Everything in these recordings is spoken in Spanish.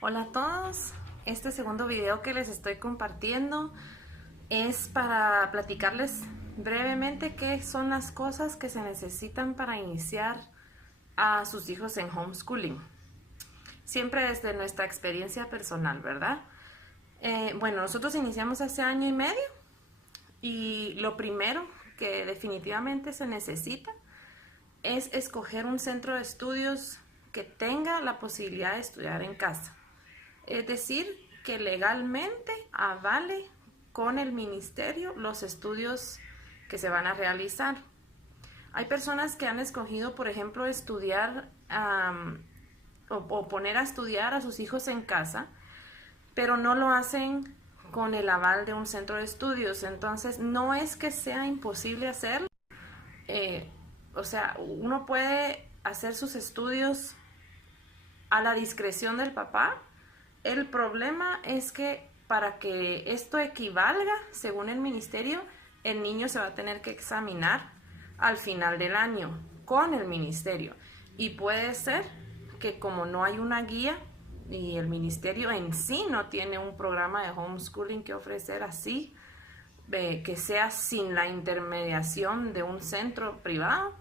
Hola a todos, este segundo video que les estoy compartiendo es para platicarles brevemente qué son las cosas que se necesitan para iniciar a sus hijos en homeschooling. Siempre desde nuestra experiencia personal, ¿verdad? Bueno, nosotros iniciamos hace año y medio y lo primero que definitivamente se necesita es escoger un centro de estudios que tenga la posibilidad de estudiar en casa. Es decir, que legalmente avale con el ministerio los estudios que se van a realizar. Hay personas que han escogido, por ejemplo, estudiar o poner a estudiar a sus hijos en casa, pero no lo hacen con el aval de un centro de estudios. Entonces, no es que sea imposible hacerlo. O sea, uno puede hacer sus estudios a la discreción del papá. El problema es que para que esto equivalga, según el ministerio, el niño se va a tener que examinar al final del año con el ministerio. Y puede ser que como no hay una guía y el ministerio en sí no tiene un programa de homeschooling que ofrecer así, que sea sin la intermediación de un centro privado,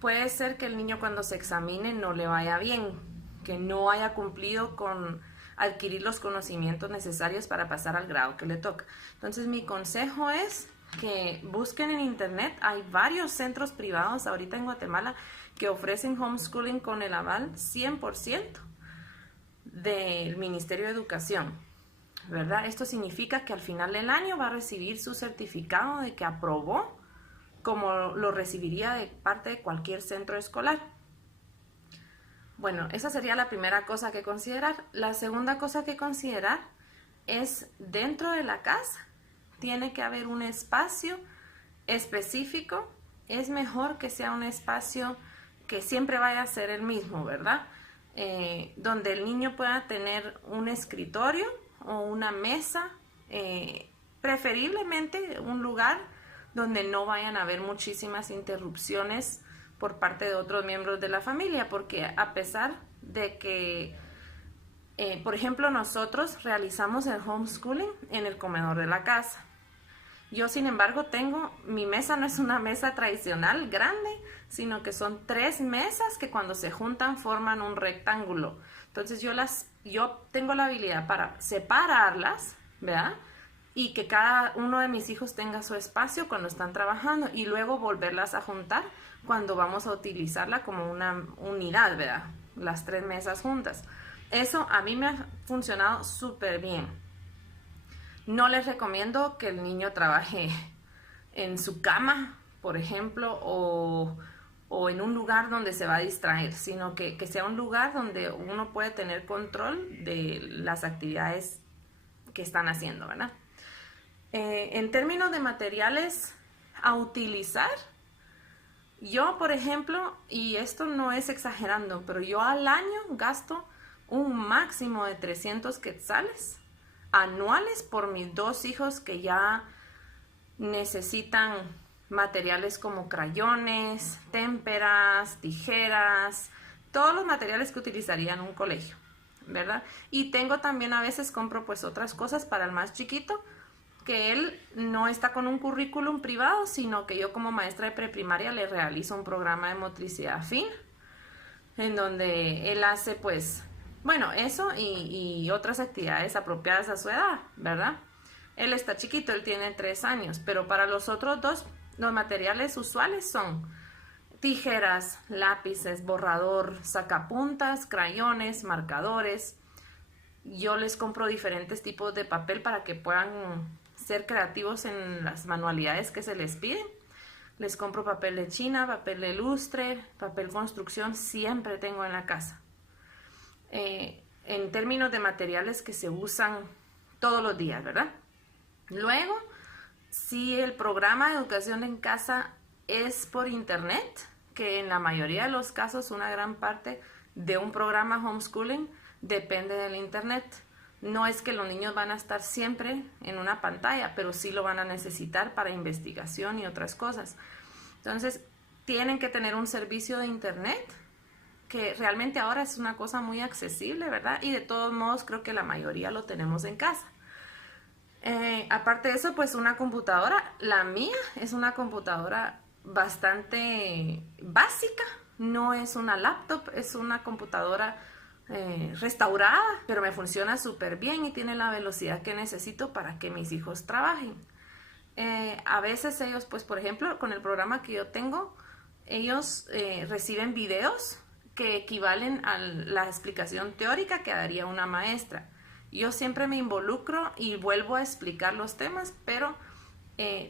puede ser que el niño cuando se examine no le vaya bien, que no haya cumplido con adquirir los conocimientos necesarios para pasar al grado que le toca. Entonces mi consejo es que busquen en internet. Hay varios centros privados ahorita en Guatemala que ofrecen homeschooling con el aval 100% del Ministerio de Educación, ¿verdad? Esto significa que al final del año va a recibir su certificado de que aprobó, como lo recibiría de parte de cualquier centro escolar. Bueno, esa sería la primera cosa que considerar. La segunda cosa que considerar es dentro de la casa. Tiene que haber un espacio específico. Es mejor que sea un espacio que siempre vaya a ser el mismo, ¿verdad? Donde el niño pueda tener un escritorio o una mesa, preferiblemente un lugar donde no vayan a haber muchísimas interrupciones por parte de otros miembros de la familia, porque a pesar de que, por ejemplo, nosotros realizamos el homeschooling en el comedor de la casa. Yo, sin embargo, mi mesa no es una mesa tradicional grande, sino que son 3 mesas que cuando se juntan forman un rectángulo. Entonces yo tengo la habilidad para separarlas, ¿verdad? Y que cada uno de mis hijos tenga su espacio cuando están trabajando y luego volverlas a juntar cuando vamos a utilizarla como una unidad, ¿verdad? Las 3 mesas juntas. Eso a mí me ha funcionado súper bien. No les recomiendo que el niño trabaje en su cama, por ejemplo, o en un lugar donde se va a distraer, sino que sea un lugar donde uno puede tener control de las actividades que están haciendo, ¿verdad? En términos de materiales a utilizar, yo, por ejemplo, y esto no es exagerando, pero yo al año gasto un máximo de 300 quetzales anuales por mis 2 hijos que ya necesitan materiales como crayones, témperas, tijeras, todos los materiales que utilizaría en un colegio, ¿verdad? Y tengo también, a veces compro pues otras cosas para el más chiquito, que él no está con un currículum privado, sino que yo como maestra de preprimaria le realizo un programa de motricidad fina, en donde él hace pues, bueno, eso y otras actividades apropiadas a su edad, ¿verdad? Él está chiquito, él tiene 3 años, pero para los otros 2, los materiales usuales son tijeras, lápices, borrador, sacapuntas, crayones, marcadores. Yo les compro diferentes tipos de papel para que puedan ser creativos en las manualidades que se les piden. Les compro papel de China, papel de lustre, papel construcción, siempre tengo en la casa. En términos de materiales que se usan todos los días, ¿verdad? Luego, si el programa de educación en casa es por internet, que en la mayoría de los casos una gran parte de un programa homeschooling depende del internet. No es que los niños van a estar siempre en una pantalla, pero sí lo van a necesitar para investigación y otras cosas. Entonces, tienen que tener un servicio de internet que realmente ahora es una cosa muy accesible, ¿verdad? Y de todos modos creo que la mayoría lo tenemos en casa. Aparte de eso, pues una computadora, la mía es una computadora bastante básica, no es una laptop, es una computadora restaurada, pero me funciona súper bien y tiene la velocidad que necesito para que mis hijos trabajen. A veces ellos, pues por ejemplo, con el programa que yo tengo, ellos reciben videos que equivalen a la explicación teórica que daría una maestra. Yo siempre me involucro y vuelvo a explicar los temas, pero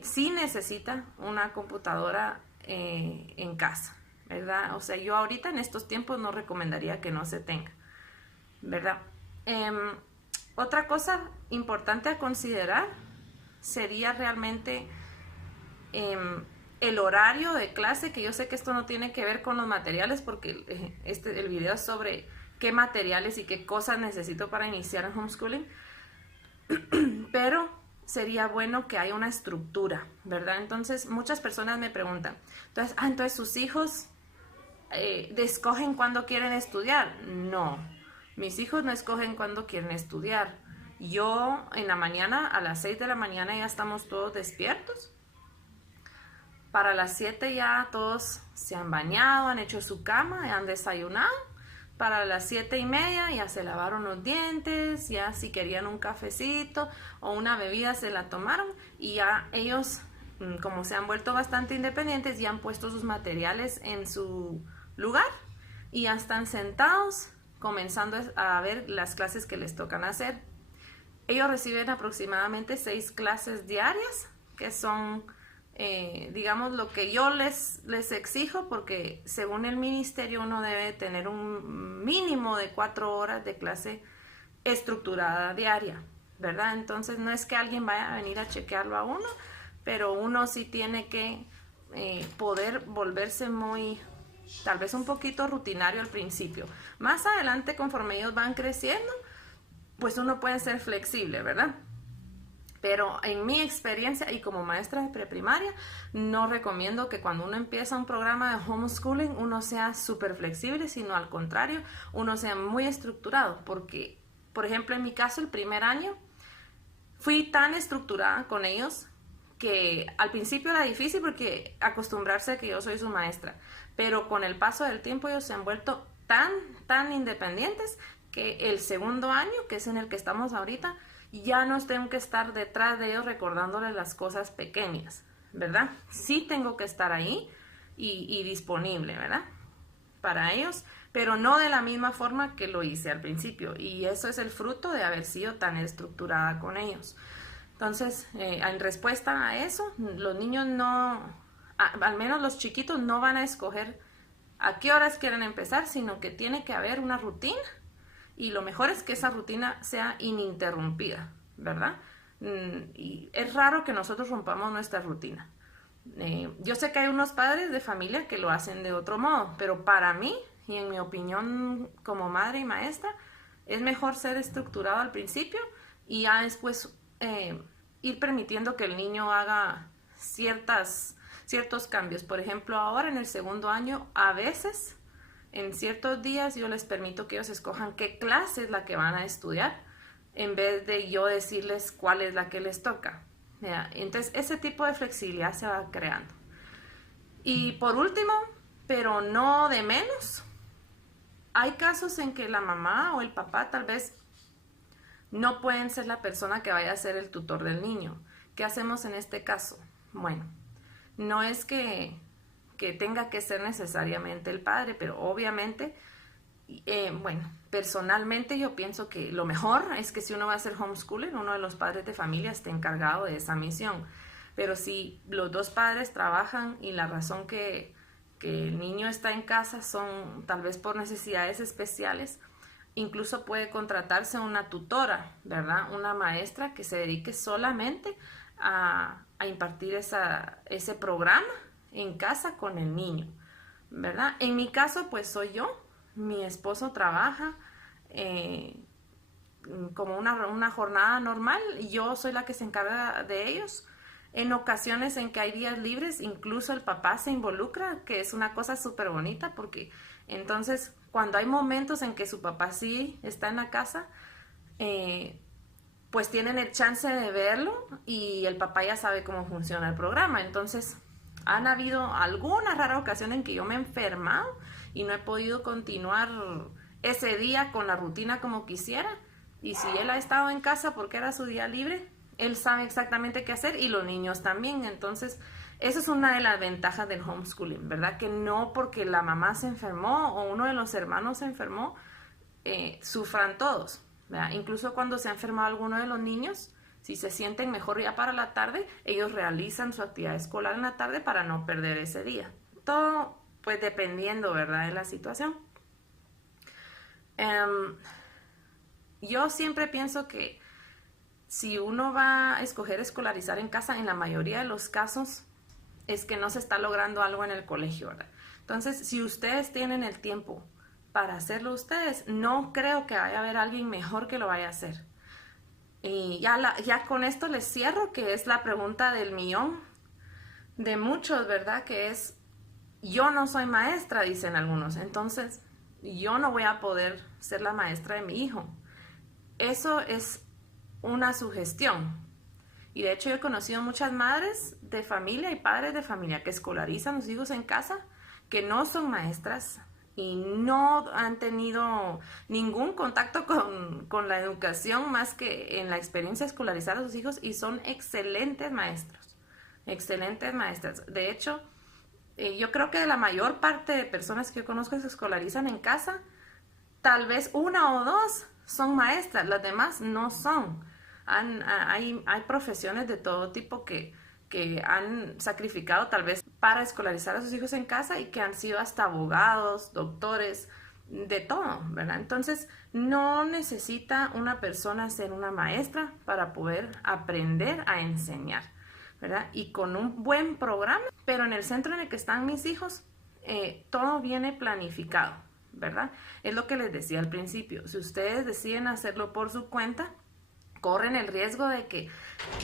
sí necesita una computadora en casa, ¿verdad? O sea, yo ahorita en estos tiempos no recomendaría que no se tenga, ¿verdad? Otra cosa importante a considerar sería realmente el horario de clase, que yo sé que esto no tiene que ver con los materiales, porque el video es sobre qué materiales y qué cosas necesito para iniciar en homeschooling, pero sería bueno que haya una estructura, ¿verdad? Entonces, muchas personas me preguntan, entonces sus hijos escogen cuándo quieren estudiar. No, mis hijos no escogen cuándo quieren estudiar. Yo en la mañana, a las 6 de la mañana ya estamos todos despiertos. Para las 7 ya todos se han bañado, han hecho su cama, han desayunado. Para las 7:30 ya se lavaron los dientes, ya si querían un cafecito o una bebida se la tomaron y ya ellos, como se han vuelto bastante independientes, ya han puesto sus materiales en su lugar y ya están sentados comenzando a ver las clases que les tocan hacer. Ellos reciben aproximadamente 6 clases diarias, que son, digamos, lo que yo les exijo, porque según el ministerio uno debe tener un mínimo de 4 horas de clase estructurada diaria, ¿verdad? Entonces no es que alguien vaya a venir a chequearlo a uno, pero uno sí tiene que poder volverse muy, tal vez un poquito rutinario al principio. Más adelante, conforme ellos van creciendo, pues uno puede ser flexible, ¿verdad? Pero en mi experiencia y como maestra de preprimaria, no recomiendo que cuando uno empieza un programa de homeschooling uno sea súper flexible, sino al contrario, uno sea muy estructurado. Porque, por ejemplo, en mi caso, el primer año fui tan estructurada con ellos que al principio era difícil porque acostumbrarse a que yo soy su maestra. Pero con el paso del tiempo ellos se han vuelto tan independientes que el segundo año, que es en el que estamos ahorita, ya no tengo que estar detrás de ellos recordándoles las cosas pequeñas, ¿verdad? Sí tengo que estar ahí y disponible, ¿verdad? Para ellos, pero no de la misma forma que lo hice al principio. Y eso es el fruto de haber sido tan estructurada con ellos. Entonces, en respuesta a eso, los niños no, al menos los chiquitos, no van a escoger a qué horas quieren empezar, sino que tiene que haber una rutina. Y lo mejor es que esa rutina sea ininterrumpida, ¿verdad? Y es raro que nosotros rompamos nuestra rutina. Yo sé que hay unos padres de familia que lo hacen de otro modo, pero para mí, y en mi opinión como madre y maestra, es mejor ser estructurado al principio y ya después ir permitiendo que el niño haga ciertos cambios. Por ejemplo, ahora en el segundo año, a veces, en ciertos días, yo les permito que ellos escojan qué clase es la que van a estudiar, en vez de yo decirles cuál es la que les toca. ¿Ya? Entonces, ese tipo de flexibilidad se va creando. Y por último, pero no de menos, hay casos en que la mamá o el papá tal vez no pueden ser la persona que vaya a ser el tutor del niño. ¿Qué hacemos en este caso? Bueno, no es que tenga que ser necesariamente el padre, pero obviamente, bueno, personalmente yo pienso que lo mejor es que si uno va a hacer homeschooling, uno de los padres de familia esté encargado de esa misión. Pero si los dos padres trabajan y la razón que el niño está en casa son tal vez por necesidades especiales, incluso puede contratarse una tutora, ¿verdad? Una maestra que se dedique solamente a impartir ese programa en casa con el niño, ¿verdad? En mi caso, pues soy yo. Mi esposo trabaja como una jornada normal y yo soy la que se encarga de ellos. En ocasiones en que hay días libres, incluso el papá se involucra, que es una cosa súper bonita porque entonces cuando hay momentos en que su papá sí está en la casa, pues tienen el chance de verlo y el papá ya sabe cómo funciona el programa. Entonces, han habido alguna rara ocasión en que yo me he enfermado y no he podido continuar ese día con la rutina como quisiera. Y si él ha estado en casa porque era su día libre, él sabe exactamente qué hacer y los niños también. Entonces, esa es una de las ventajas del homeschooling, ¿verdad? Que no porque la mamá se enfermó o uno de los hermanos se enfermó, sufran todos, ¿verdad? Incluso cuando se ha enfermado alguno de los niños, si se sienten mejor ya para la tarde, ellos realizan su actividad escolar en la tarde para no perder ese día. Todo, pues, dependiendo, ¿verdad?, de la situación. Yo siempre pienso que si uno va a escoger escolarizar en casa, en la mayoría de los casos, es que no se está logrando algo en el colegio, ¿verdad? Entonces, si ustedes tienen el tiempo para hacerlo ustedes, no creo que vaya a haber alguien mejor que lo vaya a hacer. Y ya con esto les cierro, que es la pregunta del millón de muchos, ¿verdad? Que es, yo no soy maestra, dicen algunos, entonces yo no voy a poder ser la maestra de mi hijo. Eso es una sugestión. Y de hecho yo he conocido muchas madres de familia y padres de familia que escolarizan a sus hijos en casa, que no son maestras y no han tenido ningún contacto con la educación más que en la experiencia de escolarizar a sus hijos, y son excelentes maestros, excelentes maestras. De hecho, yo creo que la mayor parte de personas que yo conozco que se escolarizan en casa, tal vez una o dos son maestras, las demás no son. Hay profesiones de todo tipo que han sacrificado tal vez para escolarizar a sus hijos en casa y que han sido hasta abogados, doctores, de todo, ¿verdad? Entonces, no necesita una persona ser una maestra para poder aprender a enseñar, ¿verdad? Y con un buen programa, pero en el centro en el que están mis hijos, todo viene planificado, ¿verdad? Es lo que les decía al principio. Si ustedes deciden hacerlo por su cuenta, corren el riesgo de que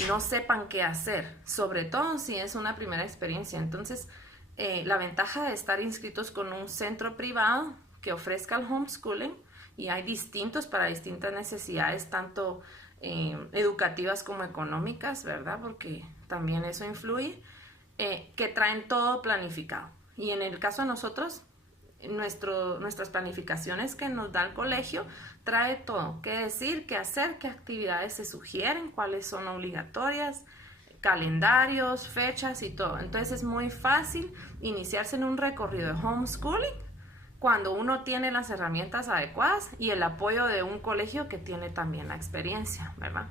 no sepan qué hacer, sobre todo si es una primera experiencia. Entonces, la ventaja de estar inscritos con un centro privado que ofrezca el homeschooling, y hay distintos para distintas necesidades, tanto educativas como económicas, ¿verdad? Porque también eso influye, que traen todo planificado. Y en el caso de nosotros, nuestras planificaciones que nos da el colegio trae todo, qué decir, qué hacer, qué actividades se sugieren, cuáles son obligatorias, calendarios, fechas y todo. Entonces es muy fácil iniciarse en un recorrido de homeschooling cuando uno tiene las herramientas adecuadas y el apoyo de un colegio que tiene también la experiencia, ¿verdad?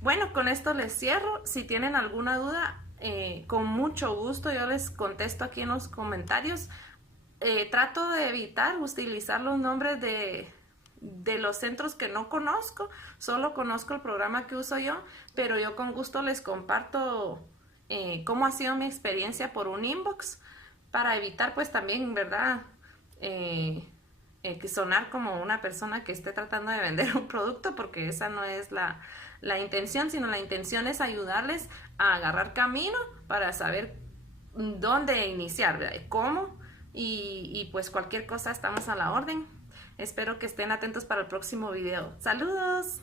Bueno, con esto les cierro. Si tienen alguna duda, con mucho gusto yo les contesto aquí en los comentarios. Trato de evitar utilizar los nombres de los centros que no conozco, solo conozco el programa que uso yo, pero yo con gusto les comparto cómo ha sido mi experiencia por un inbox, para evitar pues también, ¿verdad?, que sonar como una persona que esté tratando de vender un producto, porque esa no es la intención, sino la intención es ayudarles a agarrar camino para saber dónde iniciar, ¿verdad?, cómo. Y pues cualquier cosa estamos a la orden. Espero que estén atentos para el próximo video. ¡Saludos!